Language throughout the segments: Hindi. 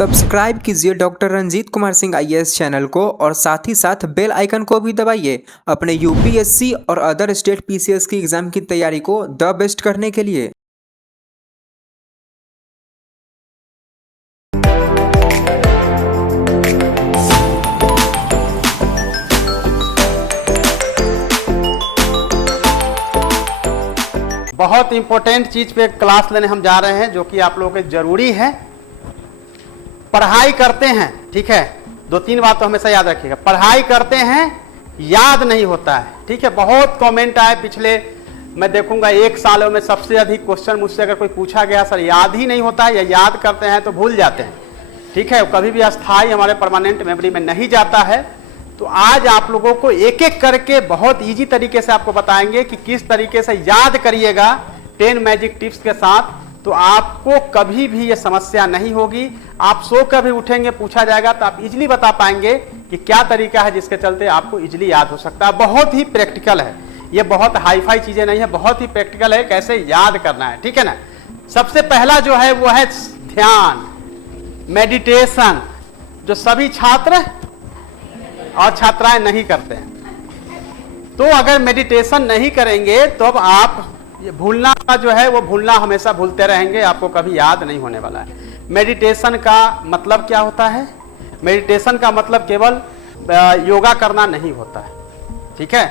सब्सक्राइब कीजिए doctor Ranjit Kumar Singh IAS channel को और साथ ही साथ बेल आइकन को भी दबाइए अपने यूपीएससी और अदर स्टेट पीसीएस की एग्जाम की तैयारी को द बेस्ट करने के लिए। बहुत इंपॉर्टेंट चीज पे क्लास लेने हम जा रहे हैं जो कि आप लोगों के जरूरी है। पढ़ाई करते हैं, ठीक है, 2-3 बात तो हमेशा याद रखिएगा। पढ़ाई करते हैं, याद नहीं होता है, ठीक है। बहुत कमेंट आए पिछले, मैं देखूंगा 1 सालों में सबसे अधिक क्वेश्चन मुझसे अगर कोई पूछा गया, सर याद ही नहीं होता है या याद करते हैं तो भूल जाते हैं, ठीक है, कभी भी अस्थायी हमारे परमानेंट मेमोरी में नहीं जाता है। तो आज आप लोगों को एक एक करके बहुत इजी तरीके से आपको बताएंगे कि किस तरीके से याद करिएगा 10 मैजिक टिप्स के साथ, तो आपको कभी भी ये समस्या नहीं होगी। आप सो कर भी उठेंगे, पूछा जाएगा तो आप इजीली बता पाएंगे कि क्या तरीका है जिसके चलते आपको इजीली याद हो सकता है। बहुत ही प्रैक्टिकल है ये, बहुत हाईफाई चीजें नहीं है, बहुत ही प्रैक्टिकल है कैसे याद करना है, ठीक है ना। सबसे पहला जो है वो है ध्यान, मेडिटेशन, जो सभी छात्र और छात्राएं नहीं करते हैं। तो अगर मेडिटेशन नहीं करेंगे तो अब आप ये भूलना का जो है वो भूलना हमेशा भूलते रहेंगे, आपको कभी याद नहीं होने वाला है। मेडिटेशन का मतलब क्या होता है? मेडिटेशन का मतलब केवल योगा करना नहीं होता है, ठीक है।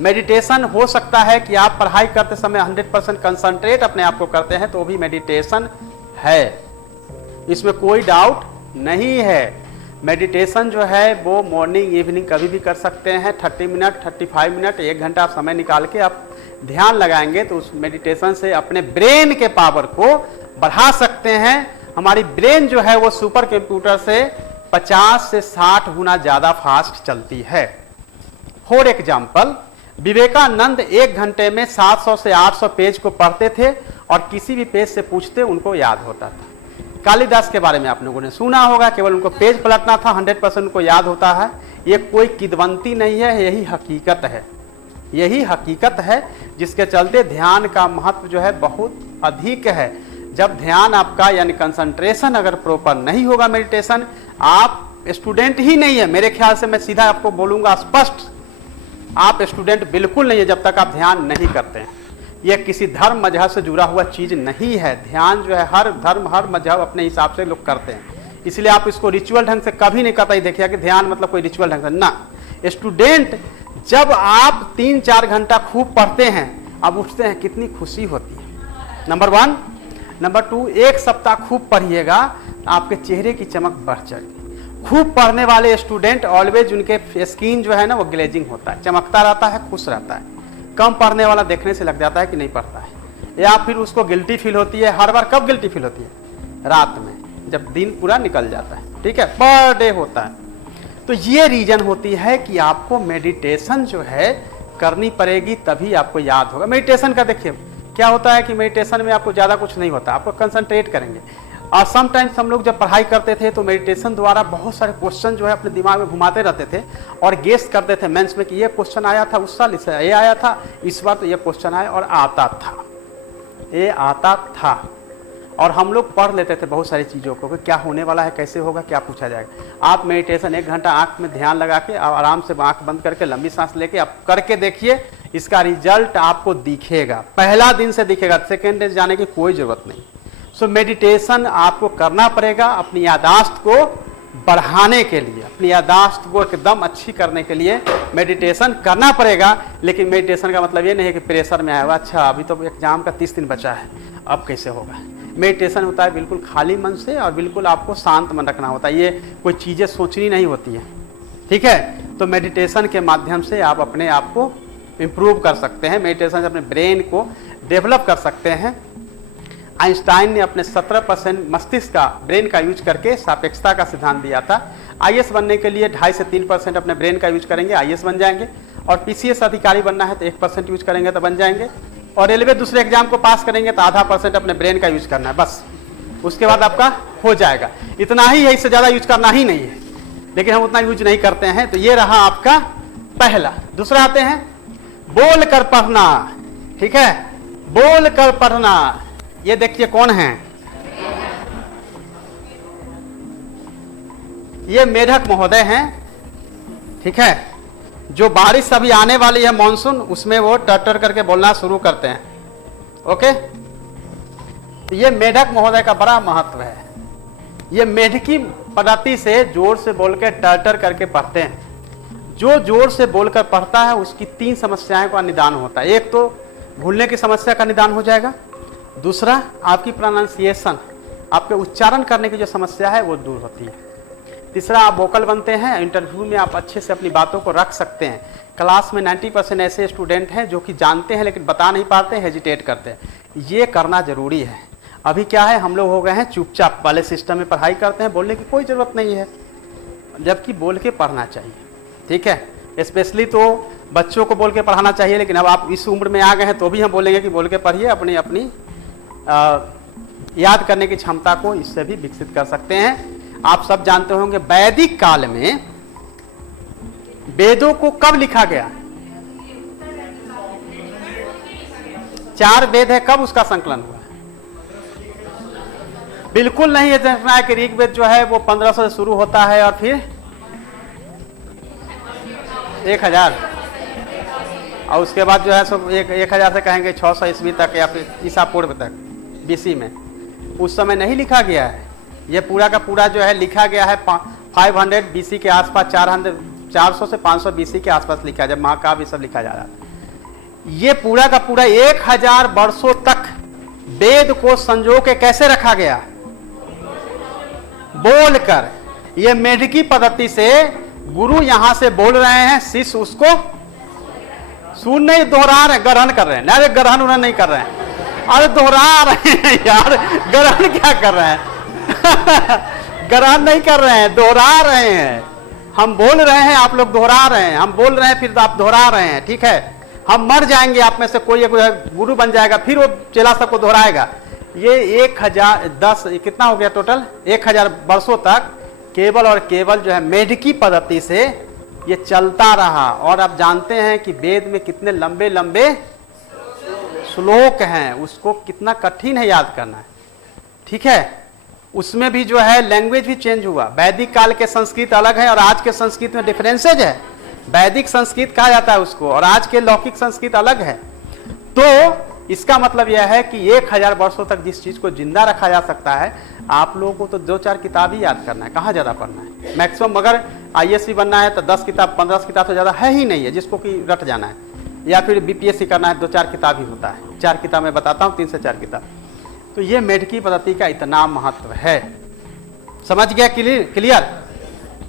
मेडिटेशन हो सकता है कि आप पढ़ाई करते समय 100% कंसंट्रेट अपने आप को करते हैं तो भी मेडिटेशन है, इसमें कोई डाउट नहीं है। मेडिटेशन जो है वो मॉर्निंग इवनिंग कभी भी कर सकते हैं। 30 मिनट, 35 मिनट, 1 घंटा आप समय निकाल के आप ध्यान लगाएंगे तो उस मेडिटेशन से अपने ब्रेन के पावर को बढ़ा सकते हैं। हमारी ब्रेन जो है वो सुपर कंप्यूटर से 50 से 60 गुना ज्यादा फास्ट चलती है। फॉर एग्जाम्पल, विवेकानंद 1 घंटे में 700 से 800 पेज को पढ़ते थे और किसी भी पेज से पूछते उनको याद होता था। कालिदास के बारे में आप लोगों ने सुना होगा, केवल उनको पेज पलटना था, 100% उनको याद होता है। ये कोई किदवंती नहीं है, यही हकीकत है, यही हकीकत है जिसके चलते ध्यान का महत्व जो है बहुत अधिक है। जब ध्यान आपका यानी कंसंट्रेशन अगर प्रॉपर नहीं होगा, मेडिटेशन, आप स्टूडेंट ही नहीं है मेरे ख्याल से, मैं सीधा आपको बोलूंगा स्पष्ट, आप स्टूडेंट बिल्कुल नहीं है जब तक आप ध्यान नहीं करते हैं। यह किसी धर्म मजहब से जुड़ा हुआ चीज नहीं है। ध्यान जो है हर धर्म हर मजहब अपने हिसाब से लोग करते हैं, इसलिए आप इसको रिचुअल ढंग से कभी नहीं कतई देखिए कि ध्यान मतलब कोई रिचुअल ढंग से ना। स्टूडेंट जब आप 3-4 घंटा खूब पढ़ते हैं, अब उठते हैं, कितनी खुशी होती है, नंबर 1। नंबर 2, 1 सप्ताह खूब पढ़िएगा, आपके चेहरे की चमक बढ़ जाएगी। खूब पढ़ने वाले स्टूडेंट ऑलवेज उनके स्किन जो है ना वो ग्लेजिंग होता है, चमकता रहता है, खुश रहता है। कम पढ़ने वाला देखने से लग जाता है कि नहीं पढ़ता है, या फिर उसको गिल्टी फील होती है। हर बार कब गिल्टी फील होती है? रात में, जब दिन पूरा निकल जाता है, ठीक है, पर डे होता है। तो ये रीजन होती है कि आपको मेडिटेशन जो है करनी पड़ेगी, तभी आपको याद होगा। मेडिटेशन का देखिए क्या होता है कि मेडिटेशन में आपको ज़्यादा कुछ नहीं होता, आपको कंसंट्रेट करेंगे। और समटाइम्स हम लोग जब पढ़ाई करते थे तो मेडिटेशन द्वारा बहुत सारे क्वेश्चन जो है अपने दिमाग में घुमाते रहते थे और गेस करते थे मेंस में कि ये क्वेश्चन आया था उस साल, इस ये आया था, इस बार तो ये क्वेश्चन आया, और आता था, ये आता था। और हम लोग पढ़ लेते थे बहुत सारी चीज़ों को कि क्या होने वाला है, कैसे होगा, क्या पूछा जाएगा। आप मेडिटेशन 1 घंटा आंख में ध्यान लगा के आराम से आंख बंद करके लंबी सांस लेके आप करके देखिए, इसका रिजल्ट आपको दिखेगा, पहला दिन से दिखेगा, सेकेंड डे जाने की कोई जरूरत नहीं। सो मेडिटेशन आपको करना पड़ेगा अपनी याददाश्त को बढ़ाने के लिए, अपनी याददाश्त को एकदम अच्छी करने के लिए मेडिटेशन करना पड़ेगा। लेकिन मेडिटेशन का मतलब ये नहीं है कि प्रेशर में आया हुआ, अच्छा अभी तो एग्जाम का 30 दिन बचा है, अब कैसे होगा। मेडिटेशन होता है बिल्कुल खाली मन से और बिल्कुल आपको शांत मन रखना होता है, ये कोई चीज़ें सोचनी नहीं होती है, ठीक है। तो मेडिटेशन के माध्यम से आप अपने आप को इम्प्रूव कर सकते हैं, मेडिटेशन से अपने ब्रेन को डेवलप कर सकते हैं। आइंस्टाइन ने अपने 17% मस्तिष्क का ब्रेन का यूज करके सापेक्षता का सिद्धांत दिया था। आईएएस बनने के लिए 2.5 से 3% अपने ब्रेन का यूज करेंगे, आईएएस बन जाएंगे। और पीसीएस अधिकारी बनना है तो 1% यूज करेंगे तो बन जाएंगे। और रेलवे दूसरे एग्जाम को पास करेंगे तो 0.5% अपने ब्रेन का यूज करना है, बस उसके बाद आपका हो जाएगा। इतना ही है, इससे ज़्यादा यूज करना ही नहीं है, लेकिन हम उतना यूज नहीं करते हैं। तो ये रहा आपका पहला। दूसरा आते हैं बोल कर पढ़ना, ठीक है, बोल कर पढ़ना। ये देखिए कौन है, ये मेढक महोदय हैं, ठीक है, जो बारिश अभी आने वाली है मॉनसून, उसमें वो टर करके बोलना शुरू करते हैं। ओके, तो ये मेढक महोदय का बड़ा महत्व है। ये मेढकी पद्धति से जोर से बोल के टर करके पढ़ते हैं। जो जोर से बोलकर पढ़ता है उसकी 3 समस्याओं का निदान होता है। एक तो भूलने की समस्या का निदान हो जाएगा, दूसरा आपकी प्रोनाउंसिएशन, आपके उच्चारण करने की जो समस्या है वो दूर होती है, तीसरा आप वोकल बनते हैं, इंटरव्यू में आप अच्छे से अपनी बातों को रख सकते हैं। क्लास में 90% ऐसे स्टूडेंट हैं जो कि जानते हैं लेकिन बता नहीं पाते, हेजिटेट करते हैं। ये करना जरूरी है। अभी क्या है, हम लोग हो गए हैं चुपचाप वाले सिस्टम में पढ़ाई करते हैं, बोलने की कोई ज़रूरत नहीं है, जबकि बोल के पढ़ना चाहिए। ठीक है, स्पेशली तो बच्चों को बोल के पढ़ाना चाहिए, लेकिन अब आप इस उम्र में आ गए हैं तो भी हम बोलेंगे कि बोल के पढ़िए। अपनी याद करने की क्षमता को इससे भी विकसित कर सकते हैं। आप सब जानते होंगे वैदिक काल में वेदों को कब लिखा गया? 4 वेद है, कब उसका संकलन हुआ? बिल्कुल नहीं। ये देखना है कि ऋग्वेद जो है वो 1500 से शुरू होता है और फिर 1000, और उसके बाद जो है सब 1000 से कहेंगे 600 ईस्वी तक या फिर ईसा पूर्व तक, बीसी में। उस समय नहीं लिखा गया है। ये पूरा का पूरा जो है लिखा गया है 500 बीसी के आसपास, 400 से 500 बीसी के आसपास लिखा है, जब महाकाव्य सब लिखा जा रहा था। ये पूरा का पूरा 1000 वर्षों तक वेद को संजो के कैसे रखा गया? बोलकर। ये मेढकी पद्धति से गुरु यहां से बोल रहे हैं, शिष्य उसको सुन नहीं, दोहरा रहे, ग्रहण कर रहे हैं। अरे ग्रहण उन्हें नहीं कर रहे हैं, अरे दोहरा रहे हैं यार, ग्रहण क्या कर रहे हैं? ग्रहण नहीं कर रहे हैं, दोहरा रहे हैं। हम बोल रहे हैं, आप लोग दोहरा रहे हैं। हम बोल रहे हैं, फिर तो आप दोहरा रहे हैं। ठीक है, हम मर जाएंगे, आप में से कोई गुरु बन जाएगा, फिर वो चेला सबको दोहराएगा। ये 1010 कितना हो गया टोटल? 1000 वर्षों तक केवल और केवल जो है मेढकी पद्धति से ये चलता रहा। और आप जानते हैं कि वेद में कितने लंबे लंबे श्लोक हैं, उसको कितना कठिन है याद करना है। ठीक है, उसमें भी जो है लैंग्वेज भी चेंज हुआ। वैदिक काल के संस्कृत अलग है और आज के संस्कृत में डिफरेंसेज है। वैदिक संस्कृत कहा जाता है उसको, और आज के लौकिक संस्कृत अलग है। तो इसका मतलब यह है कि 1000 वर्षों तक जिस चीज को जिंदा रखा जा सकता है, आप लोगों को तो 2-4 किताब ही याद करना है, कहाँ ज्यादा पढ़ना है। मैक्सिमम अगर IAS बनना है तो 10 किताब 15 किताब से ज्यादा है ही नहीं है जिसको कि रट जाना है, या फिर BPSC करना है 2-4 किताब ही होता है। 4 किताब मैं बताता हूँ, 3 से 4 किताब। तो ये मेढकी पद्धति का इतना महत्व है। समझ गया? क्लियर?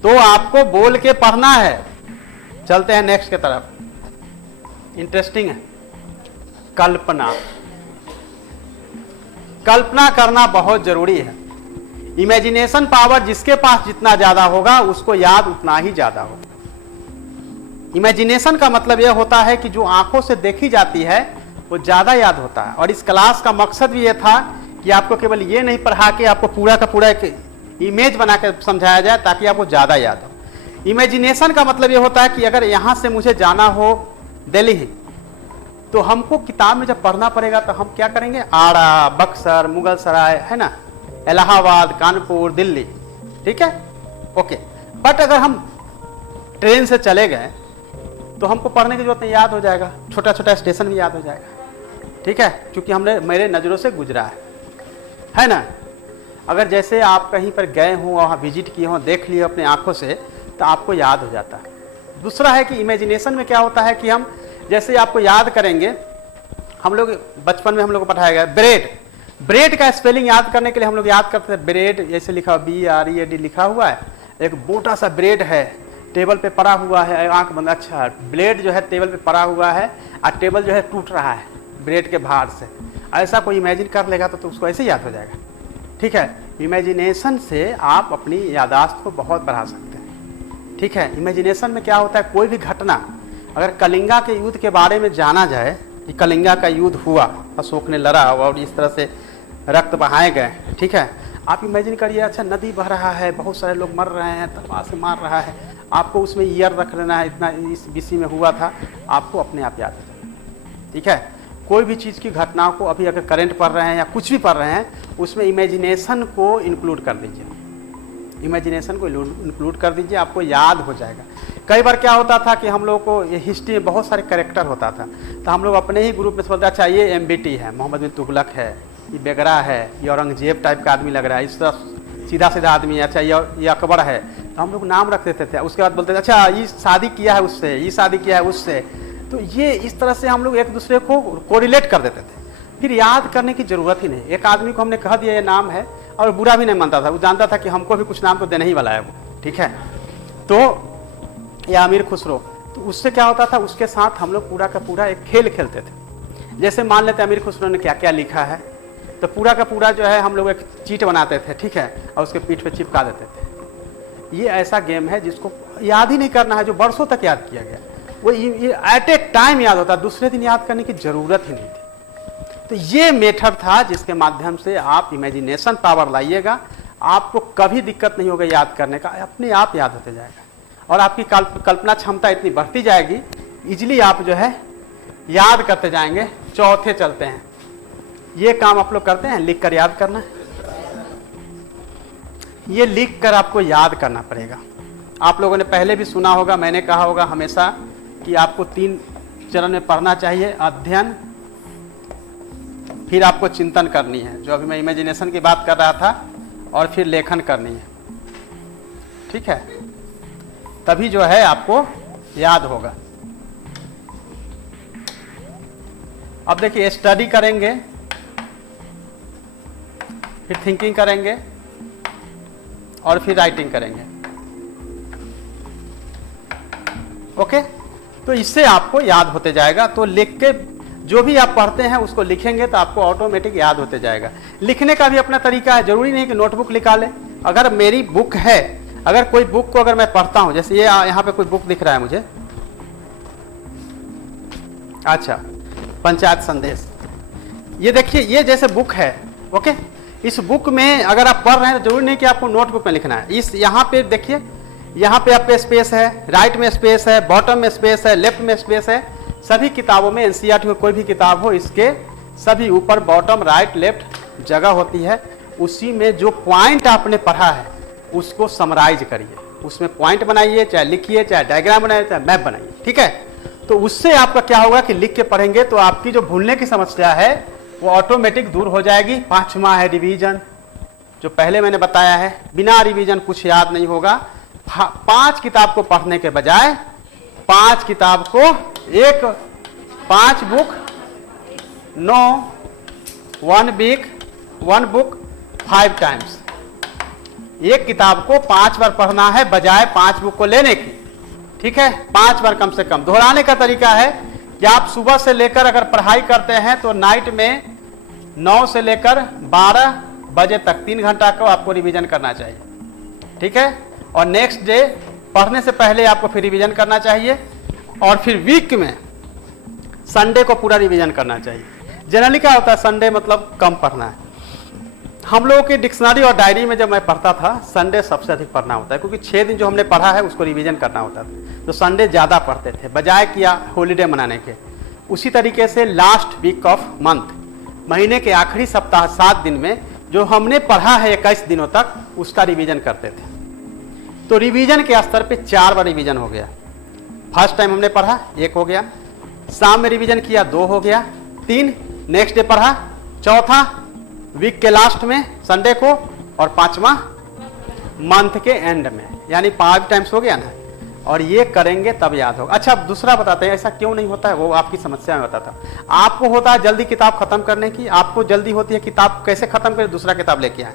तो आपको बोल के पढ़ना है। चलते हैं नेक्स्ट की तरफ। इंटरेस्टिंग है, कल्पना। कल्पना करना बहुत जरूरी है। इमेजिनेशन पावर जिसके पास जितना ज्यादा होगा उसको याद उतना ही ज्यादा होगा। इमेजिनेशन का मतलब यह होता है कि जो आंखों से देखी जाती है वो ज्यादा याद होता है। और इस क्लास का मकसद भी ये था कि आपको केवल ये नहीं पढ़ा के आपको पूरा का पूरा एक इमेज बना के समझाया जाए ताकि आपको ज्यादा याद हो। इमेजिनेशन का मतलब ये होता है कि अगर यहां से मुझे जाना हो दिल्ली, तो हमको किताब में जब पढ़ना पड़ेगा तो हम क्या करेंगे? आड़ा, बक्सर, मुगल सराय, है ना, इलाहाबाद, कानपुर, दिल्ली। ठीक है, ओके। बट अगर हम ट्रेन से चले गए तो हमको पढ़ने की जरूरत नहीं, याद हो जाएगा। छोटा छोटा स्टेशन भी याद हो जाएगा। ठीक है, क्योंकि हमने मेरे नज़रों से गुजरा है ना। अगर जैसे आप कहीं पर गए हों, वहाँ विजिट किए हों, देख लिए अपने आंखों से, तो आपको याद हो जाता है। दूसरा है कि इमेजिनेशन में क्या होता है कि हम जैसे आपको याद करेंगे, हम लोग बचपन में हम लोग को पढ़ाया गया ब्रेड का स्पेलिंग याद करने के लिए हम लोग याद करते हैं। ब्रेड जैसे लिखा हुआ BREAD लिखा हुआ है, एक मोटा सा ब्रेड है, टेबल पे पड़ा हुआ है, आंख बंद। अच्छा, ब्रेड जो है टेबल पे पड़ा हुआ है और टेबल जो है टूट रहा है ब्रेड के भार से। ऐसा कोई इमेजिन कर लेगा तो उसको ऐसे याद हो जाएगा। ठीक है, इमेजिनेशन से आप अपनी याददाश्त को बहुत बढ़ा सकते हैं। ठीक है, इमेजिनेशन में क्या होता है, कोई भी घटना, अगर कलिंगा के युद्ध के बारे में जाना जाए कि कलिंगा का युद्ध हुआ, अशोक ने लड़ा और इस तरह से रक्त बहाए गए। ठीक है, आप इमेजिन करिए, अच्छा नदी बह रहा है, बहुत सारे लोग मर रहे हैं, तलवार से मार रहा है, आपको उसमें ईयर रख लेना है, इतना इस BC में हुआ था, आपको अपने आप याद हो जाएगा। ठीक है, कोई भी चीज़ की घटनाओं को अभी अगर करंट पढ़ रहे हैं या कुछ भी पढ़ रहे हैं, उसमें इमेजिनेशन को इंक्लूड कर दीजिए। इमेजिनेशन को इंक्लूड कर दीजिए, आपको याद हो जाएगा। कई बार क्या होता था कि हम लोग को ये हिस्ट्री में बहुत सारे कैरेक्टर होता था, तो हम लोग अपने ही ग्रुप में सोचते अच्छा ये एमबीटी है, मोहम्मद बिन तुगलक है, ये बेगरा है, ये औरंगजेब टाइप का आदमी लग रहा है, इस तरह सीधा सीधा आदमी है, अच्छा ये अकबर है, तो हम लोग नाम रख देते थे। उसके बाद बोलते थे अच्छा ये शादी किया है उससे, ये शादी किया है उससे, तो ये इस तरह से हम लोग एक दूसरे को कोरिलेट कर देते थे, फिर याद करने की जरूरत ही नहीं। एक आदमी को हमने कह दिया ये नाम है और बुरा भी नहीं मानता था, वो जानता था कि हमको भी कुछ नाम तो देने ही वाला है वो, ठीक है। तो या अमीर खुसरो, तो उससे क्या होता था, उसके साथ हम लोग पूरा का पूरा एक खेल खेलते थे। जैसे मान लेते अमीर खुसरो ने क्या क्या लिखा है, तो पूरा का पूरा जो है हम लोग एक चीट बनाते थे, ठीक है, और उसके पीठ पे चिपका देते थे। ये ऐसा गेम है जिसको याद ही नहीं करना है, जो बरसों तक याद किया गया, वो ये एट ए टाइम याद होता, दूसरे दिन याद करने की जरूरत ही नहीं थी। तो ये मेथड था जिसके माध्यम से आप इमेजिनेशन पावर लाइएगा, आपको कभी दिक्कत नहीं होगा याद करने का, अपने आप याद होते जाएगा और आपकी कल्पना क्षमता इतनी बढ़ती जाएगी, इजीली आप जो है याद करते जाएंगे। चौथे चलते हैं, ये काम आप लोग करते हैं, लिख कर याद करना, ये लिख कर आपको याद करना पड़ेगा। आप लोगों ने पहले भी सुना होगा, मैंने कहा होगा हमेशा कि आपको 3 चरण में पढ़ना चाहिए, अध्ययन, फिर आपको चिंतन करनी है, जो अभी मैं इमेजिनेशन की बात कर रहा था, और फिर लेखन करनी है, ठीक है, तभी जो है आपको याद होगा। अब देखिए स्टडी करेंगे, फिर थिंकिंग करेंगे और फिर राइटिंग करेंगे, ओके। तो इससे आपको याद होते जाएगा। तो लिख के जो भी आप पढ़ते हैं उसको लिखेंगे तो आपको ऑटोमेटिक याद होते जाएगा। लिखने का भी अपना तरीका है, जरूरी नहीं कि नोटबुक निकालें। अगर मेरी बुक है, अगर कोई बुक को अगर मैं पढ़ता हूं, जैसे ये यहाँ पे कोई बुक दिख रहा है मुझे, अच्छा पंचायत संदेश, ये देखिए ये जैसे बुक है, ओके। इस बुक में अगर आप पढ़ रहे हैं, जरूरी नहीं कि आपको नोटबुक में लिखना है। इस यहाँ पे देखिए, यहाँ पे आप पे स्पेस है, राइट में स्पेस है, बॉटम में स्पेस है, लेफ्ट में स्पेस है। सभी किताबों में, एनसीईआरटी में कोई भी किताब हो, इसके सभी ऊपर बॉटम राइट लेफ्ट जगह होती है। उसी में जो पॉइंट आपने पढ़ा है उसको समराइज करिए, उसमें पॉइंट बनाइए, चाहे लिखिए, चाहे डायग्राम बनाइए, चाहे मैप बनाइए, ठीक है। तो उससे आपका क्या होगा कि लिख के पढ़ेंगे तो आपकी जो भूलने की समस्या है वो ऑटोमेटिक दूर हो जाएगी। 5वां है रिवीजन, जो पहले मैंने बताया है, बिना रिवीजन कुछ याद नहीं होगा। 5 किताब को पढ़ने के बजाय 5 किताब को 5 बुक, नो 1 बुक 5 टाइम्स। एक किताब को 5 बार पढ़ना है बजाय 5 बुक को लेने की, ठीक है। 5 बार कम से कम। दोहराने का तरीका है कि आप सुबह से लेकर अगर पढ़ाई करते हैं तो नाइट में 9 से लेकर 12 बजे तक 3 घंटा को आपको रिवीजन करना चाहिए, ठीक है। और नेक्स्ट डे पढ़ने से पहले आपको फिर रिवीजन करना चाहिए, और फिर वीक में संडे को पूरा रिवीजन करना चाहिए। जनरली क्या होता है, संडे मतलब कम पढ़ना है। हम लोगों की डिक्शनरी और डायरी में जब मैं पढ़ता था, संडे सबसे अधिक पढ़ना होता है, क्योंकि 6 दिन जो हमने पढ़ा है उसको रिवीजन करना होता था, तो संडे ज़्यादा पढ़ते थे बजाय किया हॉलीडे मनाने के। उसी तरीके से लास्ट वीक ऑफ मंथ, महीने के आखिरी सप्ताह 7 दिन में जो हमने पढ़ा है 21 दिनों तक, उसका रिवीजन करते थे। तो रिवीजन के स्तर पे 4 बार रिवीजन हो गया। फर्स्ट टाइम हमने पढ़ा 1 हो गया, शाम में रिवीजन किया 2 हो गया, 3 नेक्स्ट डे पढ़ा, चौथा वीक के लास्ट में संडे को, और 5वां मंथ के एंड में, यानी 5 टाइम्स हो गया ना। और ये करेंगे तब याद होगा। अच्छा, दूसरा बताते हैं ऐसा क्यों नहीं होता है, वो आपकी समस्या में बताता हूं। आपको होता है जल्दी किताब खत्म करने की, आपको जल्दी होती है किताब कैसे खत्म करें, दूसरा किताब लेके आए।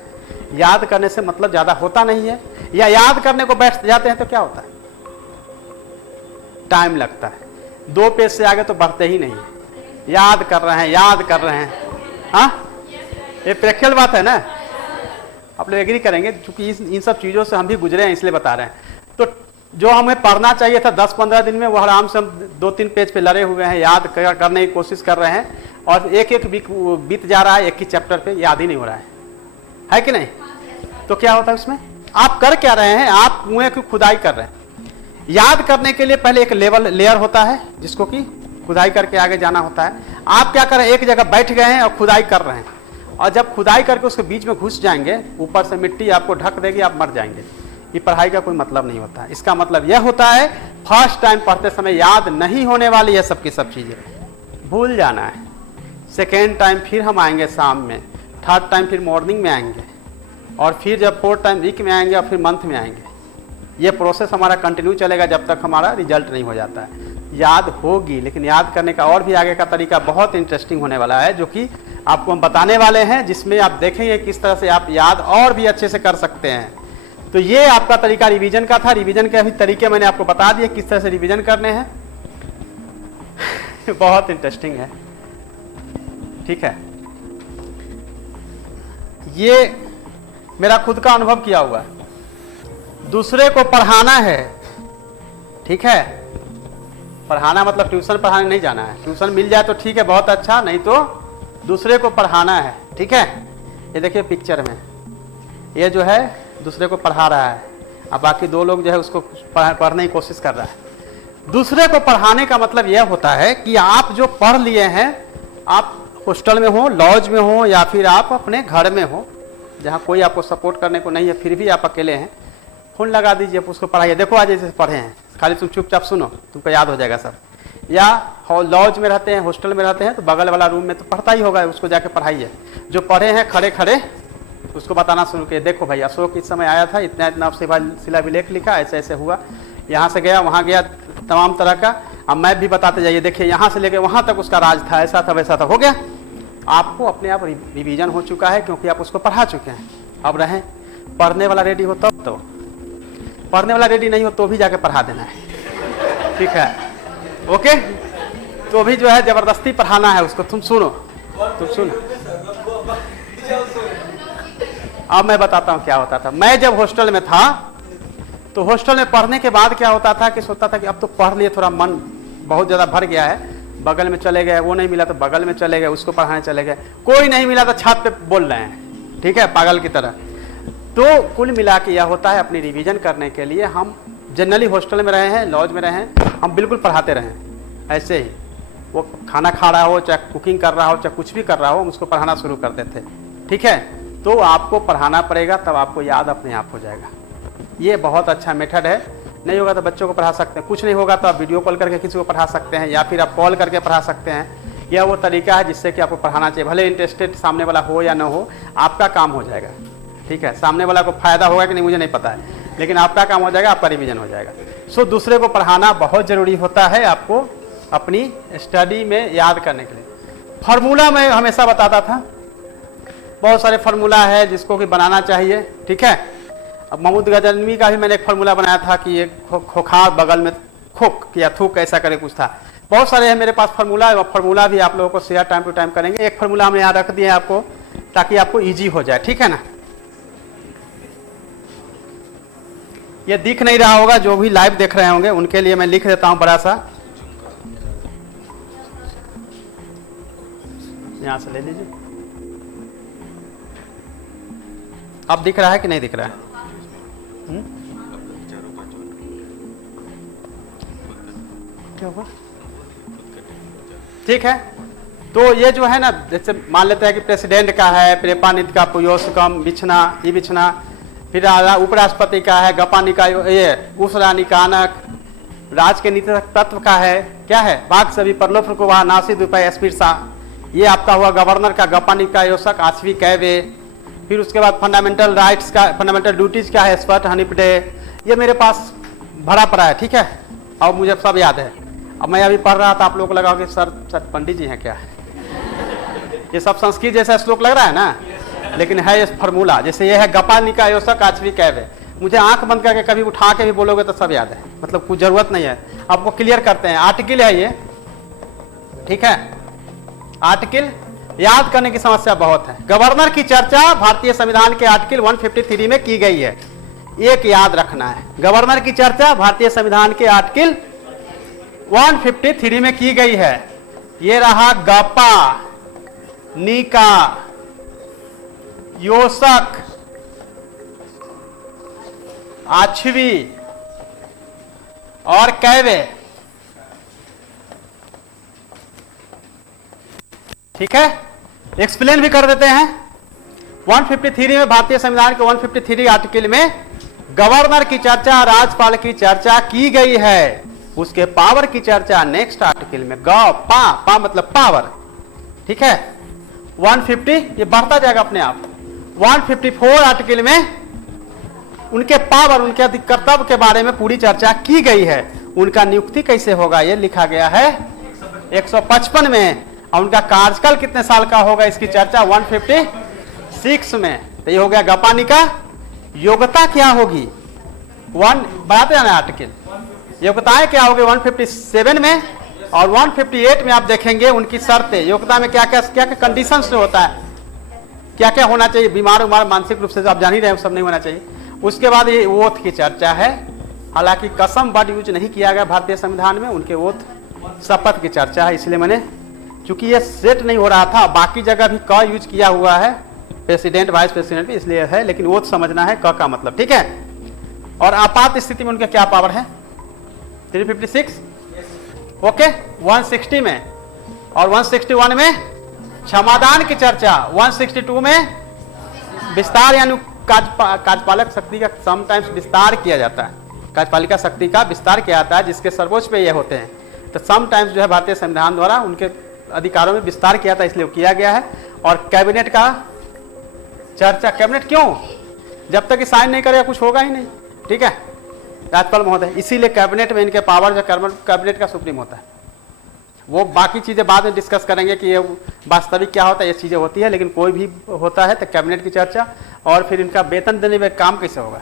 याद करने से मतलब ज्यादा होता नहीं है, या याद करने को बैठ जाते हैं तो क्या होता है, टाइम लगता है। 2 पेज से आगे तो बढ़ते ही नहीं है। याद कर रहे हैं, याद कर रहे हैं, हाँ, ये प्रैक्टिकल बात है ना, आप लोग एग्री करेंगे, क्योंकि इन सब चीजों से हम भी गुजरे हैं, इसलिए बता रहे हैं। तो जो हमें पढ़ना चाहिए था 10-15 दिन में, वो आराम से हम 2-3 पेज पे लड़े हुए हैं, याद करने की कोशिश कर रहे हैं, और एक वीक बीत जा रहा है, एक ही चैप्टर पे याद ही नहीं हो रहा है कि नहीं। तो क्या होता है उसमें, आप कर क्या रहे हैं, आप कुएं की खुदाई कर रहे हैं। याद करने के लिए पहले एक लेयर होता है जिसको कि खुदाई करके आगे जाना होता है। आप क्या कर रहे हैं, एक जगह बैठ गए हैं और खुदाई कर रहे हैं, और जब खुदाई करके उसके बीच में घुस जाएंगे, ऊपर से मिट्टी आपको ढक देगी, आप मर जाएंगे। ये पढ़ाई का कोई मतलब नहीं होता। इसका मतलब यह होता है फर्स्ट टाइम पढ़ते समय याद नहीं होने वाली है सब की सब चीज़ें, भूल जाना है। सेकेंड टाइम फिर हम आएंगे शाम में, थर्ड टाइम फिर मॉर्निंग में आएंगे, और फिर जब फोर्थ टाइम वीक में आएंगे और फिर मंथ में आएंगे। ये प्रोसेस हमारा कंटिन्यू चलेगा जब तक हमारा रिजल्ट नहीं हो जाता है। याद होगी, लेकिन याद करने का और भी आगे का तरीका बहुत इंटरेस्टिंग होने वाला है, जो कि आपको हम बताने वाले हैं, जिसमें आप देखेंगे किस तरह से आप याद और भी अच्छे से कर सकते हैं। तो ये आपका तरीका रिवीजन का था। रिवीजन के अभी तरीके मैंने आपको बता दिए किस तरह से रिवीजन करने हैं। बहुत इंटरेस्टिंग है, ठीक है। ये मेरा खुद का अनुभव किया हुआ है। दूसरे को पढ़ाना है, ठीक है। पढ़ाना मतलब ट्यूशन पढ़ाने नहीं जाना है। ट्यूशन मिल जाए तो ठीक है, बहुत अच्छा, नहीं तो दूसरे को पढ़ाना है, ठीक है। ये देखिए पिक्चर में, ये जो है दूसरे को पढ़ा रहा है, अब बाकी दो लोग जो है उसको पढ़ने की कोशिश कर रहा है। दूसरे को पढ़ाने का मतलब यह होता है कि आप जो पढ़ लिए हैं, आप हॉस्टल में हो, लॉज में हो, या फिर आप अपने घर में हो जहाँ कोई आपको सपोर्ट करने को नहीं है, फिर भी आप अकेले हैं, फोन लगा दीजिए, उसको पढ़ाइए। देखो आज जैसे पढ़े हैं, खाली तुम चुपचाप सुनो, तुमको याद हो जाएगा सब। या लॉज में रहते हैं, हॉस्टल में रहते हैं, तो बगल वाला रूम में तो पढ़ता ही होगा, उसको जाके पढ़ाइए। जो पढ़े हैं खड़े खड़े उसको बताना शुरू किए, देखो भाई अशोक इस समय आया था, इतना इतना शिलाभिलेख लिखा, ऐसे ऐसे हुआ, यहाँ से गया वहाँ गया, तमाम तरह का। अब मैप भी बताते जाइए, देखिए यहाँ से लेके वहाँ तक उसका राज था, ऐसा था वैसा था, हो गया। आपको अपने आप रिवीजन हो चुका है, क्योंकि आप उसको पढ़ा चुके हैं। अब रहें पढ़ने वाला रेडी हो तब तो, पढ़ने वाला रेडी नहीं हो तो भी जाके पढ़ा देना है, ठीक है, ओके। तो भी जो है जबरदस्ती पढ़ाना है उसको, तुम सुनो। अब मैं बताता हूँ क्या होता था। मैं जब हॉस्टल में था, तो हॉस्टल में पढ़ने के बाद क्या होता था कि सोचता था कि अब तो पढ़ लिए, थोड़ा मन बहुत ज़्यादा भर गया है, बगल में चले गए, वो नहीं मिला तो बगल में चले गए, उसको पढ़ाने चले गए, कोई नहीं मिला तो छत पे बोल रहे हैं, ठीक है, पागल की तरह। तो कुल मिला के यह होता है, अपनी रिवीजन करने के लिए हम जनरली हॉस्टल में रहे हैं, लॉज में रहे हैं, हम बिल्कुल पढ़ाते रहें। ऐसे ही वो खाना खा रहा हो, चाहे कुकिंग कर रहा हो, चाहे कुछ भी कर रहा हो, हम उसको पढ़ाना शुरू करते थे, ठीक है। तो आपको पढ़ाना पड़ेगा, तब आपको याद अपने आप हो जाएगा। ये बहुत अच्छा मेथड है। नहीं होगा तो बच्चों को पढ़ा सकते हैं, कुछ नहीं होगा तो आप वीडियो कॉल करके किसी को पढ़ा सकते हैं, या फिर आप कॉल करके पढ़ा सकते हैं। यह वो तरीका है जिससे कि आपको पढ़ाना चाहिए, भले इंटरेस्टेड सामने वाला हो या ना हो, आपका काम हो जाएगा, ठीक है। सामने वाला को फायदा होगा कि नहीं मुझे नहीं पता है, लेकिन आपका काम हो जाएगा, आपका रिवीजन हो जाएगा। सो दूसरे को पढ़ाना बहुत ज़रूरी होता है आपको अपनी स्टडी में याद करने के लिए। फार्मूला मैं हमेशा बताता था, बहुत सारे फार्मूला है जिसको कि बनाना चाहिए, ठीक है। अब महमूद गजनवी का भी मैंने एक फार्मूला बनाया था कि ये खोखा बगल में खोक या थूक ऐसा करे कुछ था। बहुत सारे हैं मेरे पास फार्मूला, फार्मूला भी आप लोगों को शेयर टाइम टू टाइम करेंगे। एक फार्मूला हमने यहाँ रख दिया है आपको, ताकि आपको ईजी हो जाए, ठीक है ना। ये दिख नहीं रहा होगा, जो भी लाइव देख रहे होंगे उनके लिए मैं लिख देता हूँ बड़ा सा, यहाँ से ले लीजिए। अब दिख रहा है कि नहीं दिख रहा है? क्या हुआ? ठीक है। तो ये जो है ना, जैसे मान लेते हैं कि प्रेसिडेंट का है प्रेपानित का पुयोसकम बिछना, ये बिछना, फिर उपराष्ट्रपति का है गपानी का ये उसरानी कानक, राज के नीतिक तत्व का है क्या है बाघ सभी परलोफ को वह नासिद उपाय स्पीड सा, ये आपका हुआ गवर्नर का गपानी का योसक आश्वी कैवे। फिर उसके बाद फंडामेंटल राइट्स का, फंडामेंटल ड्यूटीज क्या है स्पट हनीपडे। ये मेरे पास भरा पड़ा है, ठीक है, और मुझे सब याद है। अब मैं अभी पढ़ रहा था, आप लोगों को लगा कि सर पंडित जी हैं क्या, ये सब संस्कृत जैसा श्लोक लग रहा है ना, लेकिन है ये फार्मूला। जैसे ये है गपानी का योसक आश्वी कैवे, मुझे आंख बंद करके कभी उठा के भी बोलोगे तो सब याद है, मतलब कुछ जरूरत नहीं है। आपको क्लियर करते हैं, आर्टिकल है ये, ठीक है। आर्टिकल याद करने की समस्या बहुत है। गवर्नर की चर्चा भारतीय संविधान के आर्टिकल 153 में की गई है, एक याद रखना है। गवर्नर की चर्चा भारतीय संविधान के आर्टिकल 153 में की गई है। ये रहा गपा, नीका, योसक, आछवी और कैवे, ठीक है। एक्सप्लेन भी कर देते हैं, 153 में भारतीय संविधान के 153 आर्टिकल में गवर्नर की चर्चा, राज्यपाल की चर्चा की गई है। उसके पावर की चर्चा नेक्स्ट आर्टिकल में पा मतलब पावर, ठीक है। 150 ये बढ़ता जाएगा अपने आप। 154 आर्टिकल में उनके पावर, उनके कर्तव्य के बारे में पूरी चर्चा की गई है। उनका नियुक्ति कैसे होगा ये लिखा गया है 155 में, और उनका कार्यकाल कितने साल का होगा इसकी चर्चा 156 में। तो ये हो गया गपानी का। योग्यता क्या होगी, बढ़ाते जाना आर्टिकल, योग्यताएं क्या होगी 157 में, और 158 में आप देखेंगे उनकी शर्तें। योग्यता में क्या क्या कंडीशंस जो होता है, क्या क्या होना चाहिए, बीमार उमार मानसिक रूप से आप जान ही रहे हैं, सब नहीं होना चाहिए। उसके बाद ये ओथ की चर्चा है। हालांकि कसम वर्ड यूज नहीं किया गया भारतीय संविधान में, उनके ओथ शपथ की चर्चा है। इसलिए मैंने, चूंकि ये सेट नहीं हो रहा था, बाकी जगह भी क यूज किया हुआ है, प्रेसिडेंट वाइस प्रेसिडेंट भी, इसलिए है, लेकिन ओथ समझना है क का मतलब, ठीक है। और आपात स्थिति में उनके क्या पावर है 356, ओके। 160 में और 161 में क्षमादान की चर्चा, 162 में विस्तार यानी कार्यपालक शक्ति का समटाइम्स विस्तार किया जाता है, कार्यपालिका शक्ति का विस्तार किया जाता है, जिसके सर्वोच्च पे ये होते हैं। तो समटाइम्स जो है भारतीय संविधान द्वारा उनके अधिकारों में विस्तार किया था, इसलिए किया गया है। और कैबिनेट का चर्चा, कैबिनेट क्यों, जब तक साइन नहीं करेगा कुछ होगा ही नहीं, ठीक है, राज्यपाल महोदय। इसीलिए कैबिनेट में इनके पावर जो कैबिनेट का सुप्रीम होता है। वो बाकी चीजें बाद में डिस्कस करेंगे कि ये वास्तविक क्या होता है, ये चीजें होती है, लेकिन कोई भी होता है तो कैबिनेट की चर्चा। और फिर इनका वेतन देने में काम कैसे होगा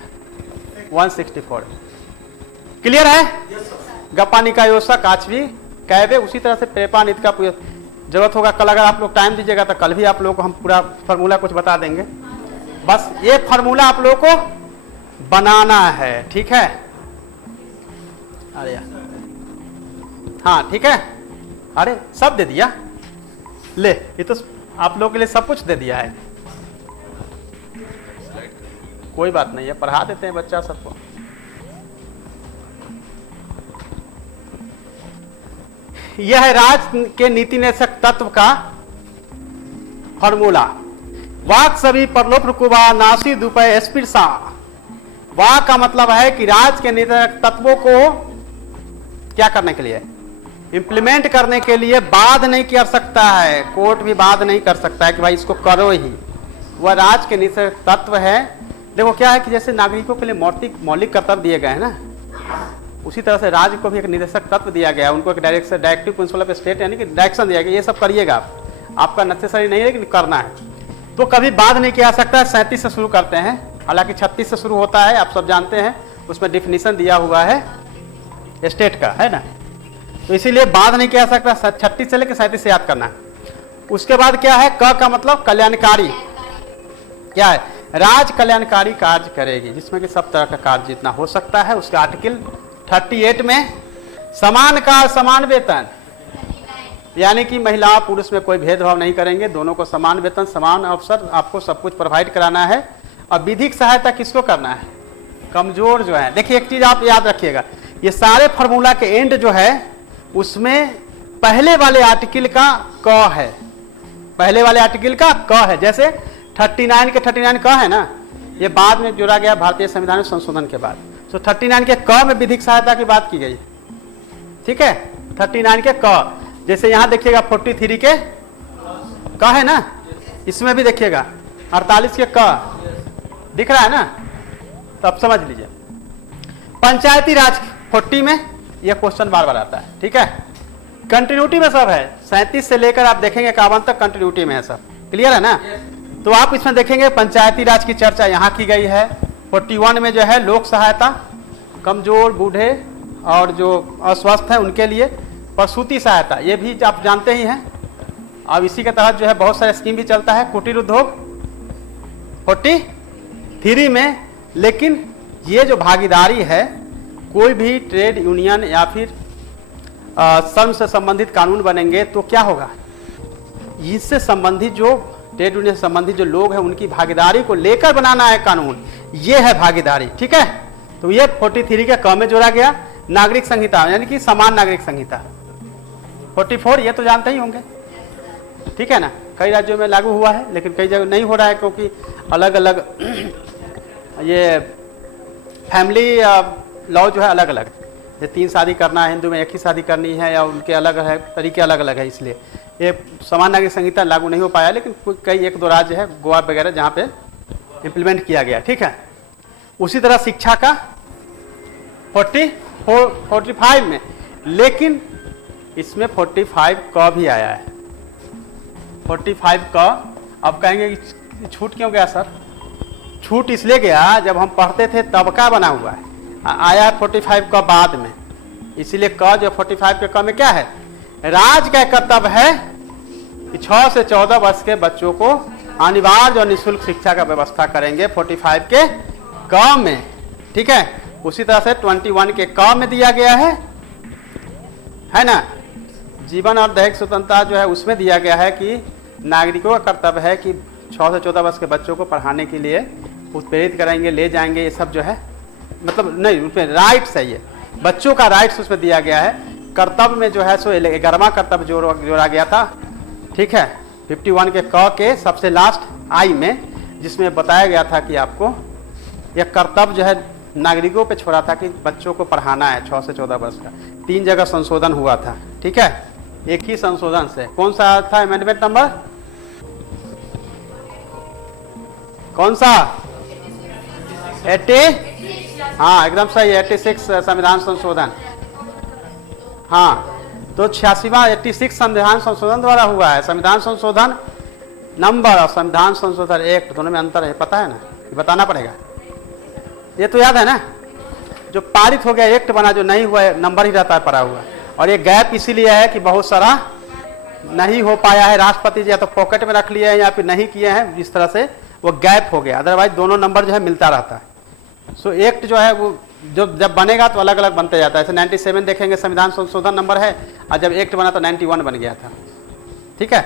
164, क्लियर है। गपानी का योसा काचवी कैबे, उसी तरह से प्रेपा नीति का जरूरत होगा। कल अगर आप लोग टाइम दीजिएगा तो कल भी आप लोगों को हम पूरा फार्मूला कुछ बता देंगे। बस ये फार्मूला आप लोगों को बनाना है, ठीक है। अरे हाँ ठीक है, अरे सब दे दिया, ले ये तो आप लोगों के लिए सब कुछ दे दिया है, कोई बात नहीं है, पढ़ा देते हैं बच्चा सबको। यह है राज्य के नीति निदेशक तत्व का फॉर्मूला। वाक सभी परलोप रुकुबा नासी दुपय स्पिरसा। वाक का मतलब है कि राज्य के निदेशक तत्वों को क्या करने के लिए, इंप्लीमेंट करने के लिए बाध नहीं कर सकता है, कोर्ट भी बाध नहीं कर सकता है कि भाई इसको करो ही, वह राज्य के निदेशक तत्व है। देखो क्या है कि जैसे नागरिकों के लिए मौलिक कर्तव्य दिए गए हैं ना, उसी तरह से राज्य को भी एक निदेशक तत्व दिया गया, उनको एक डायरेक्टिव प्रिंसिपल ऑफ स्टेट यानी कि डायरेक्शन दिया गया, ये सब करिएगा आप, आपका नेसेसरी नहीं है लेकिन करना है। तो कभी बाध नहीं किया सकता। 37 से शुरू करते हैं, हालांकि 36 से शुरू होता है, आप सब जानते हैं, उसमें डिफिनीशन दिया हुआ है स्टेट का, है ना। तो इसीलिए बाध नहीं किया सकता। 36 से लेकर 37 से याद करना है। उसके बाद क्या है, क का मतलब कल्याणकारी, क्या है, राज्य कल्याणकारी कार्य करेगी, जिसमें कि सब तरह का कार्य जितना हो सकता है। उसके आर्टिकल 38 में समान कार्य समान वेतन, यानी कि महिला पुरुष में कोई भेदभाव नहीं करेंगे, दोनों को समान वेतन समान अवसर, आपको सब कुछ प्रोवाइड कराना है। और विधिक सहायता किसको करना है, कमजोर जो है। देखिए एक चीज आप याद रखिएगा, ये सारे फॉर्मूला के एंड जो है उसमें पहले वाले आर्टिकल का क है, पहले वाले आर्टिकल का क है। जैसे 39 के 39 क है ना, ये बाद में जोड़ा गया भारतीय संविधान में संशोधन के बाद। तो 39 के क में विधिक सहायता की बात की गई, ठीक है। 39 के क, जैसे यहां देखिएगा 43 के क है ना, इसमें भी देखिएगा 48 के क दिख रहा है ना, तो अब समझ लीजिए। पंचायती राज 40 में यह क्वेश्चन बार बार आता है, ठीक है। कंटिन्यूटी में सब है, 37 से लेकर आप देखेंगे 51 तक कंटिन्यूटी में है सब, क्लियर है ना। तो आप इसमें देखेंगे पंचायती राज की चर्चा यहाँ की गई है। 41 में जो है लोक सहायता, कमजोर बूढ़े और जो अस्वस्थ हैं उनके लिए। प्रसूति सहायता, ये भी आप जानते ही हैं। अब इसी के तहत जो है बहुत सारे स्कीम भी चलता है। कुटीर उद्योग 43 में। लेकिन ये जो भागीदारी है, कोई भी ट्रेड यूनियन या फिर श्रम से संबंधित कानून बनेंगे तो क्या होगा, इससे संबंधित जो ट्रेड यूनियन से संबंधित जो लोग हैं उनकी भागीदारी को लेकर बनाना है कानून, ये है भागीदारी, ठीक है। तो ये 43 के क में जोड़ा गया। नागरिक संहिता यानी कि समान नागरिक संहिता 44, ये तो जानते ही होंगे, ठीक है ना। कई राज्यों में लागू हुआ है लेकिन कई जगह नहीं हो रहा है, क्योंकि अलग अलग ये फैमिली लॉ जो है अलग अलग, जैसे 3 शादी करना है, हिंदू में 1 ही शादी करनी है, या उनके अलग है तरीके अलग अलग है, इसलिए ये समान नागरिक संहिता लागू नहीं हो पाया। लेकिन कई 1-2 राज्य है, गोवा वगैरह, जहाँ पे इम्प्लीमेंट किया गया। ठीक है। उसी तरह शिक्षा का 45 में, लेकिन इसमें 45 का भी आया है। 45 का अब कहेंगे कि छूट क्यों गया सर? छूट इसलिए गया, जब हम पढ़ते थे तब का बना हुआ है, आया है 45 का बाद में, इसीलिए क जो 45 के क में क्या है, राज्य का कर्तव्य है कि 6 से 14 वर्ष के बच्चों को अनिवार्य और निःशुल्क शिक्षा का व्यवस्था करेंगे 45 के क में। ठीक है। उसी तरह से 21 के क में दिया गया है ना। जीवन और दैहिक स्वतंत्रता जो है उसमें दिया गया है कि नागरिकों का कर्तव्य है कि 6 से 14 वर्ष के बच्चों को पढ़ाने के लिए उत्प्रेरित करेंगे, ले जाएंगे, ये सब जो है मतलब नहीं, उसमें राइट्स है, ये बच्चों का राइट्स उसमें दिया गया है। कर्तव्य में जो है सो 11वां कर्तव्य जोड़ा गया था। ठीक है। 51 के क के सबसे लास्ट आई में, जिसमें बताया गया था कि आपको यह कर्तव्य जो है नागरिकों पे छोड़ा था कि बच्चों को पढ़ाना है 6 से 14 वर्ष का। 3 जगह संशोधन हुआ था। ठीक है। एक ही संशोधन से, कौन सा था अमेंडमेंट नंबर, कौन सा? 80, हाँ एकदम सही, 86 संविधान संशोधन। हाँ, तो 86वां 86 संविधान संशोधन द्वारा हुआ है। संविधान संशोधन नंबर और संविधान संशोधन एक्ट दोनों में अंतर है, पता है ना, बताना पड़ेगा। ये तो याद है ना, जो पारित हो गया एक्ट बना, जो नहीं हुआ है नंबर ही रहता है पड़ा हुआ। और ये गैप इसीलिए है कि बहुत सारा नहीं हो पाया है, राष्ट्रपति जी या तो पॉकेट में रख लिया है या फिर नहीं किए हैं, इस तरह से वो गैप हो गया। अदरवाइज दोनों नंबर जो है मिलता रहता है। सो एक्ट जो है वो जो जब बनेगा तो अलग अलग बनते जाता है। जैसे 97 देखेंगे संविधान संशोधन नंबर है, और जब एक्ट बना तो 91 बन गया था। ठीक है।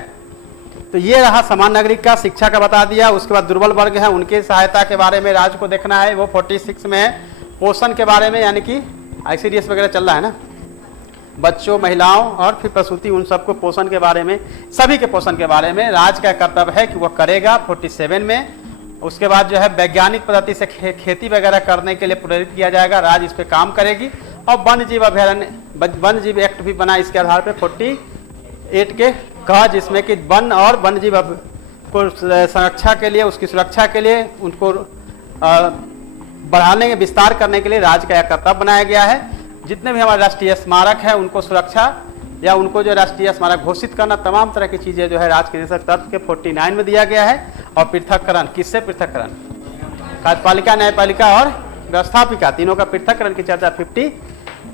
तो ये रहा समान नागरिक का, शिक्षा का बता दिया। उसके बाद दुर्बल वर्ग है, उनकी सहायता के बारे में राज्य को देखना है, वो 46 में है। पोषण के बारे में, यानी कि ICDS वगैरह चल रहा है ना, बच्चों, महिलाओं और फिर प्रसूति, उन सबको पोषण के बारे में, सभी के पोषण के बारे में राज्य का कर्तव्य है कि वह करेगा 47 में। उसके बाद जो है वैज्ञानिक पद्धति से खेती वगैरह करने के लिए प्रेरित किया जाएगा, राज्य इस पे काम करेगी। और वन्य जीव अभ्यारण्य, वन्य जीव एक्ट भी बना इसके आधार पे 48 के कहा, जिसमें कि वन और वन्य जीव को संरक्षा के लिए, उसकी सुरक्षा के लिए, उनको बढ़ाने के विस्तार करने के लिए राज्य का कर्तव्य बनाया गया है। जितने भी हमारे राष्ट्रीय स्मारक है उनको सुरक्षा या उनको जो राष्ट्रीय स्मारक घोषित करना, तमाम तरह की चीजें जो है राज्य के निदेशक तत्व के 49 में दिया गया है। और पृथककरण, किससे पृथककरण? कार्यपालिका, न्यायपालिका और व्यवस्थापिका, तीनों का पृथककरण की चर्चा 50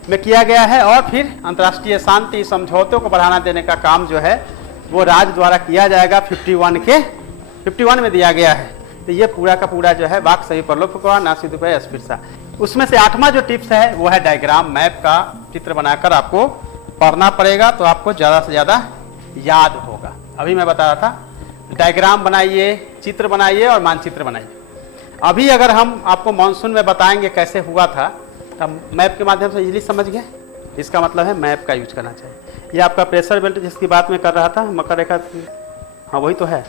में किया गया है। और फिर अंतर्राष्ट्रीय शांति समझौतों को बढ़ावा देने का काम जो है वो राज्य द्वारा किया जाएगा, 51 में दिया गया है। तो ये पूरा का पूरा जो है वाक्य सही परलोप का नासिद उपाय अस्पृश्यता। उसमें से 8वां जो टिप्स है वो है डायग्राम, मैप का चित्र बनाकर आपको पढ़ना पड़ेगा, तो आपको ज़्यादा से ज़्यादा याद होगा। अभी मैं बता रहा था डायग्राम बनाइए, चित्र बनाइए और मानचित्र बनाइए। अभी अगर हम आपको मानसून में बताएंगे कैसे हुआ था, तब मैप के माध्यम से इजीली समझ गए। इसका मतलब है मैप का यूज करना चाहिए। ये आपका प्रेशर बेल्ट जिसकी बात मैं कर रहा था, मकर रेखा, हाँ वही तो है।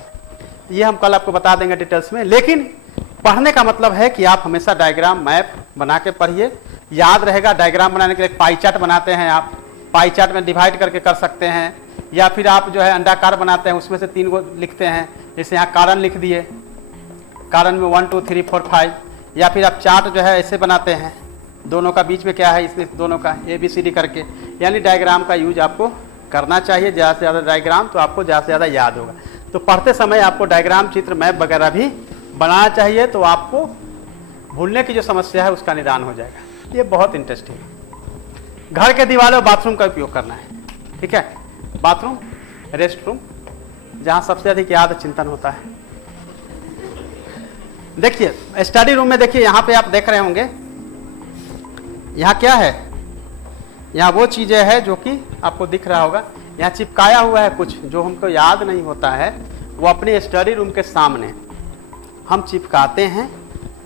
ये हम कल आपको बता देंगे डिटेल्स में। लेकिन पढ़ने का मतलब है कि आप हमेशा डायग्राम, मैप बना के पढ़िए, याद रहेगा। डायग्राम बनाने के लिए पाई चार्ट बनाते हैं, आप पाई चार्ट में डिवाइड करके कर सकते हैं, या फिर आप जो है अंडाकार बनाते हैं, उसमें से 3 को लिखते हैं। जैसे यहाँ कारण लिख दिए, कारण में 1 2 3 4 5, या फिर आप चार्ट जो है ऐसे बनाते हैं, दोनों का बीच में क्या है, इसलिए दोनों का ABCD करके। यानी डायग्राम का यूज आपको करना चाहिए, ज़्यादा से ज़्यादा डायग्राम, तो आपको ज़्यादा से ज़्यादा याद होगा। तो पढ़ते समय आपको डायग्राम, चित्र, मैप वगैरह भी बनाना चाहिए, तो आपको भूलने की जो समस्या है उसका निदान हो जाएगा। ये बहुत इंटरेस्टिंग है। घर के दीवारों बाथरूम का उपयोग करना है। ठीक है, बाथरूम, रेस्ट रूम, जहाँ सबसे अधिक याद चिंतन होता है। देखिए स्टडी रूम में, देखिए यहाँ पे आप देख रहे होंगे, यहाँ क्या है, यहाँ वो चीज़ें हैं जो कि आपको दिख रहा होगा। यहाँ चिपकाया हुआ है कुछ जो हमको याद नहीं होता है, वो अपने स्टडी रूम के सामने हम चिपकाते हैं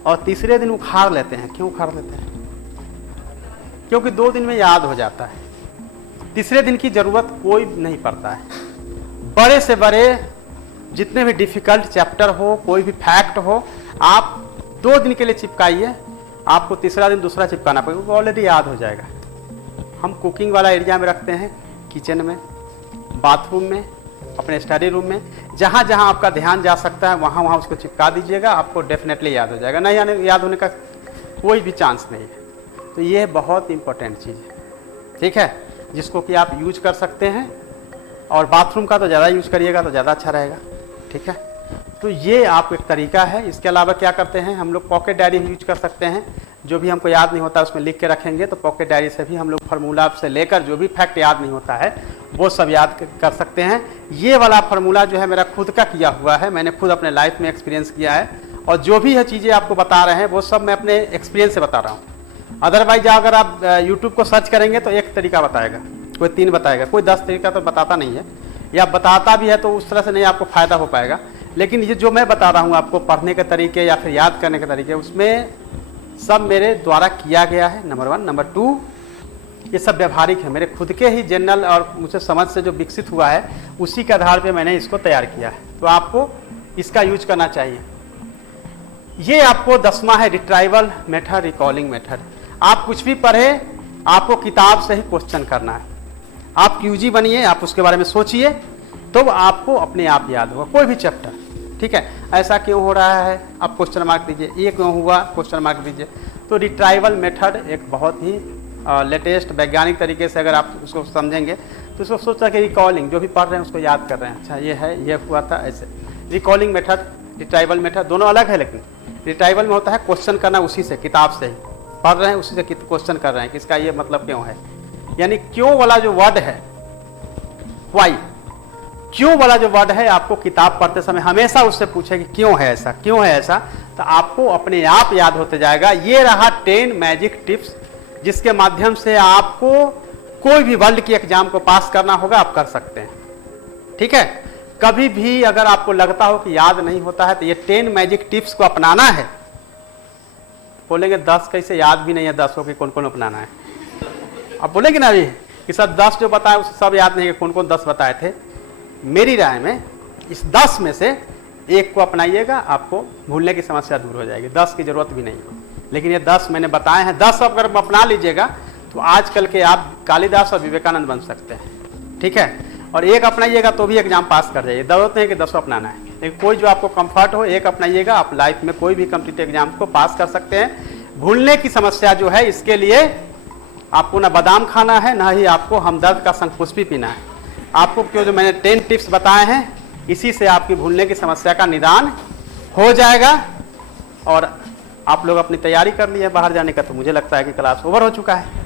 और तीसरे दिन उखाड़ लेते हैं। क्यों उखाड़ लेते हैं? क्योंकि 2 दिन में याद हो जाता है, तीसरे दिन की जरूरत कोई नहीं पड़ता है। बड़े से बड़े जितने भी डिफिकल्ट चैप्टर हो, कोई भी फैक्ट हो, आप 2 दिन के लिए चिपकाइए, आपको तीसरा दिन दूसरा चिपकाना पड़ेगा, वो ऑलरेडी याद हो जाएगा। हम कुकिंग वाला एरिया में रखते हैं, किचन में, बाथरूम में, अपने स्टडी रूम में, जहाँ जहाँ आपका ध्यान जा सकता है वहाँ वहाँ उसको चिपका दीजिएगा, आपको डेफिनेटली याद हो जाएगा। नहीं याद होने का कोई भी चांस नहीं है। तो ये बहुत इंपॉर्टेंट चीज़ है, ठीक है, जिसको कि आप यूज कर सकते हैं। और बाथरूम का तो ज़्यादा यूज करिएगा तो ज़्यादा अच्छा रहेगा, ठीक है। तो ये आप एक तरीका है। इसके अलावा क्या करते हैं हम लोग, पॉकेट डायरी यूज कर सकते हैं। जो भी हमको याद नहीं होता उसमें लिख के रखेंगे, तो पॉकेट डायरी से भी हम लोग फार्मूला से लेकर जो भी फैक्ट याद नहीं होता है वो सब याद कर सकते हैं। ये वाला फार्मूला जो है मेरा खुद का किया हुआ है, मैंने खुद अपने लाइफ में एक्सपीरियंस किया है, और जो भी है चीज़ें आपको बता रहे हैं वो सब मैं अपने एक्सपीरियंस से बता रहा हूँ। अदरवाइज अगर आप यूट्यूब को सर्च करेंगे तो एक तरीका बताएगा, कोई 3 बताएगा, कोई 10 तरीका तो बताता नहीं है, या बताता भी है तो उस तरह से नहीं आपको फ़ायदा हो पाएगा। लेकिन ये जो मैं बता रहा हूँ आपको पढ़ने के तरीके या फिर याद करने के तरीके, उसमें सब मेरे द्वारा किया गया है, नंबर 1। नंबर 2, ये सब व्यवहारिक है, मेरे खुद के ही जनरल और मुझे समझ से जो विकसित हुआ है उसी के आधार पे मैंने इसको तैयार किया है। तो आपको इसका यूज करना चाहिए। ये आपको 10वां है, रिट्राइवल मेथड, रिकॉलिंग मेथड। आप कुछ भी पढ़े, आपको किताब से ही क्वेश्चन करना है। आप क्यूजी बनिए, आप उसके बारे में सोचिए, तो आपको अपने आप याद होगा कोई भी चैप्टर, ठीक है। ऐसा क्यों हो रहा है, आप क्वेश्चन मार्क दीजिए, ये क्यों हुआ, क्वेश्चन मार्क दीजिए। तो रिट्राइवल मेथड एक बहुत ही लेटेस्ट वैज्ञानिक तरीके से अगर आप उसको समझेंगे तो उसको सोचा कि रिकॉलिंग, जो भी पढ़ रहे हैं उसको याद कर रहे हैं, अच्छा ये है, ये हुआ था, ऐसे। रिकॉलिंग मेथड, रिट्राइवल मेथड, दोनों अलग है। लेकिन रिट्राइवल में होता है क्वेश्चन करना उसी से, किताब से ही पढ़ रहे हैं, उसी से क्वेश्चन कर रहे हैं कि इसका ये मतलब क्यों है। यानी क्यों वाला जो वर्ड है, वाई, क्यों वाला जो वर्ड है, आपको किताब पढ़ते समय हमेशा उससे पूछे कि क्यों है ऐसा, क्यों है ऐसा, तो आपको अपने आप याद होते जाएगा। ये रहा 10 मैजिक टिप्स, जिसके माध्यम से आपको कोई भी वर्ल्ड की एग्जाम को पास करना होगा, आप कर सकते हैं, ठीक है। कभी भी अगर आपको लगता हो कि याद नहीं होता है तो ये 10 मैजिक टिप्स को अपनाना है। बोलेंगे 10 कैसे, याद भी नहीं है 10 की कौन कौन अपनाना है। अब बोलेंगे ना अभी कि सर 10 जो बताए उसे सब याद नहीं है, कौन कौन 10 बताए थे। मेरी राय में इस 10 में से एक को अपनाइएगा, आपको भूलने की समस्या दूर हो जाएगी, 10 की जरूरत भी नहीं है। लेकिन ये 10 मैंने बताए हैं, 10 अगर अपना लीजिएगा तो आजकल के आप कालिदास और विवेकानंद बन सकते हैं, ठीक है। और एक अपनाइएगा तो भी एग्जाम पास कर जाइए, जरूरत नहीं कि 10 अपनाना है। लेकिन कोई जो आपको कंफर्ट हो, एक अपनाइएगा, आप लाइफ में कोई भी कॉम्पिटिटिव एग्जाम को पास कर सकते हैं। भूलने की समस्या जो है, इसके लिए आपको ना बादाम खाना है, ना ही आपको हमदर्द का शंखपुष्पी पीना है। आपको क्यों जो मैंने 10 टिप्स बताए हैं, इसी से आपकी भूलने की समस्या का निदान हो जाएगा। और आप लोग अपनी तैयारी कर लिए बाहर जाने का, तो मुझे लगता है कि क्लास ओवर हो चुका है।